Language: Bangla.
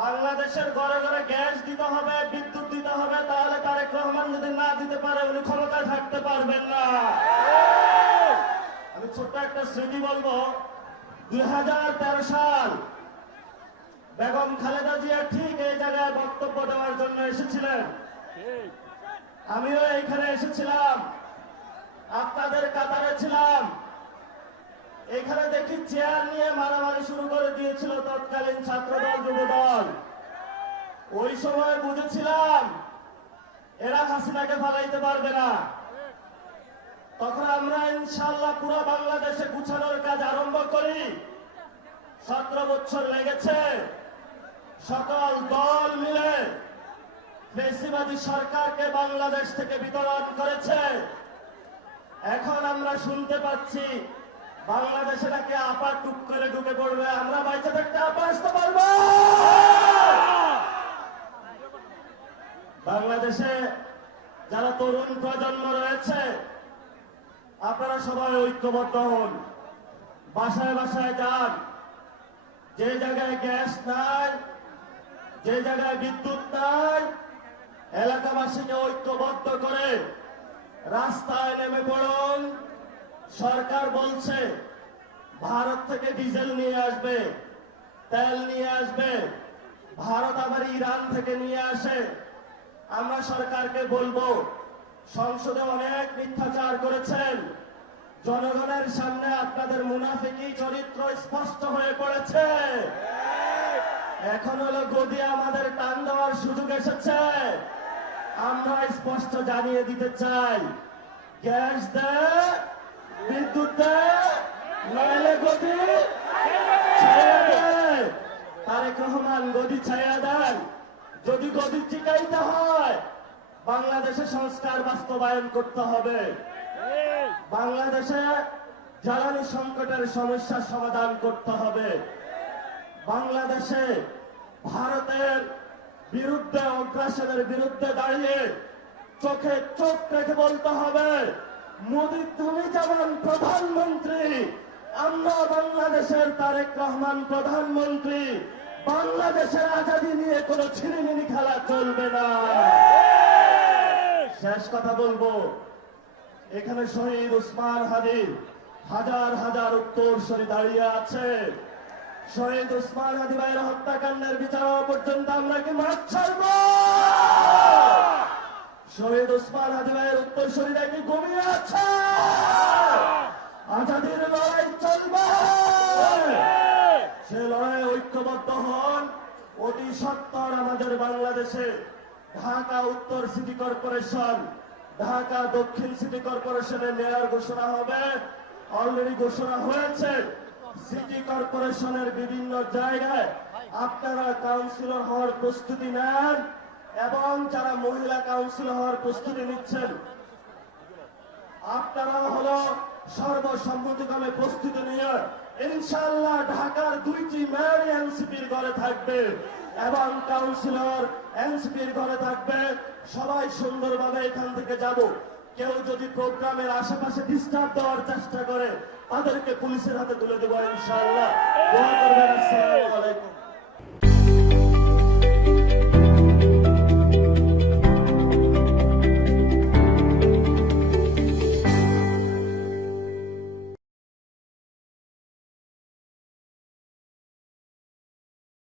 বাংলাদেশের ঘরে ঘরে গ্যাস দিতে হবে, বিদ্যুৎ দিতে হবে, তাহলে তারেক রহমান যদি না দিতে পারে উনি ক্ষমতায় থাকতে পারবেন না। আমি ছোট্ট একটা স্মৃতি বলবো। 2013 সাল বেগম খালেদা জিয়া ঠিক এই জায়গায় বক্তব্য দেওয়ার জন্য এসেছিলেন। আমিও এইখানে এসেছিলাম, আপনাদের কাতারে ছিলাম। এখানে দেখি চেয়ার নিয়ে মারামারি শুরু করে দিয়েছিল তৎকালীন ছাত্রদল যুবদল। ওই সময় বুঝেছিলাম এরা হাসিনাকে ফালাইতে পারবে না। তখন আমরা ইনশাআল্লাহ পুরো বাংলাদেশে গুছানোর কাজ আরম্ভ করি। 17 বছর লেগেছে। সকল দল মিলে ফ্যাসিবাদী সরকারকে বাংলাদেশ থেকে বিতাড়ন করেছে। এখন আমরা শুনতে পাচ্ছি বাংলাদেশে নাকি আপা টুক করে ঢুকে পড়বে। আমরা বাইচে থাকতে আপা আসতে পারবো? বাংলাদেশে যারা তরুণ প্রজন্ম রয়েছে, আপনারা সবাই ঐক্যবদ্ধ হন, বাসায় বাসায় যান। যে জায়গায় গ্যাস নাই, যে জায়গায় বিদ্যুৎ নাই, এলাকাবাসীকে ঐক্যবদ্ধ করে রাস্তায় নেমে পড়ুন। সরকার বলছে ভারত থেকে ডিজেল নিয়ে আসবে, তেল নিয়ে আসবে, ভারত আবার ইরান থেকে নিয়ে আসে। আমরা সরকারকে বলবো, সংসদে অনেক মিথ্যাচার করেছেন, জনগণের সামনে আপনাদের মুনাফিকি চরিত্র স্পষ্ট হয়ে পড়েছে। এখন হলো গদি আমাদের টান দেওয়ার সুযোগ এসেছে। আমরা স্পষ্ট জানিয়ে দিতে চাই, গ্যাস দে, বিদ্যুৎ দে, নইলে গদি ছায়া দে। তারেক রহমান গদি ছায়া দেন। যদি গদি টিকাইতে হয় বাংলাদেশে সংস্কার বাস্তবায়ন করতে হবে। বাংলাদেশে জ্বালানি সংকটের সমস্যার সমাধান করতে হবে। বাংলাদেশে ভারতের বিরুদ্ধে, অগ্রাসনের বিরুদ্ধে দাঁড়িয়ে চোখে চোখ রেখে বলতে হবে, মোদী তুমি যেমন প্রধানমন্ত্রী, আমরা বাংলাদেশের তারেক রহমান প্রধানমন্ত্রী। বাংলাদেশের আজাদী নিয়ে কোনো ছিনিমিনি খেলা চলবে না। শেষ কথা বলবো, এখানে শহীদ ওসমান হাদি হাজার হাজার উত্তরসূরি দাঁড়িয়ে আছে। শহীদ ওসমান হাদি ভাইয়ের হত্যাকাণ্ডের বিচার হওয়া পর্যন্ত আমরা কি মাঠ ছাড়ব? শহীদ ওসমান হাদি ভাইয়ের উত্তরসূরিরা কি ঘুমিয়ে আছে? আজাদীর লড়াই চলবে। সে লড়াই ঐক্যবদ্ধ হন। অতি সত্বর আমাদের বাংলাদেশে ঢাকা উত্তর সিটি কর্পোরেশন, ঢাকা দক্ষিণ সিটি কর্পোরেশনের মেয়র ঘোষণা হবে। অলরেডি ঘোষণা হয়েছে। সিটি কর্পোরেশনের বিভিন্ন জায়গায় আপনারা কাউন্সিলর হওয়ার প্রস্তুতি নেন, এবং যারা মহিলা কাউন্সিলর হওয়ার প্রস্তুতি নিচ্ছেন আপনারা হলো সর্বসম্মতিক্রমে প্রস্তুতি নিয়ে ইনশাআল্লাহ ঢাকার 2টি মেয়র এনসিপির ঘরে থাকবে এবং কাউন্সিলর এনসিপির ঘরে থাকবে। সবাই সুন্দরভাবে এখান থেকে যাব। কেউ যদি প্রোগ্রামের আশেপাশে ডিস্টার্ব দেওয়ার চেষ্টা করে তাদেরকে পুলিশের হাতে তুলে দেবো ইনশাআল্লাহ। দোয়া করবেন। আসসালামু আলাইকুম।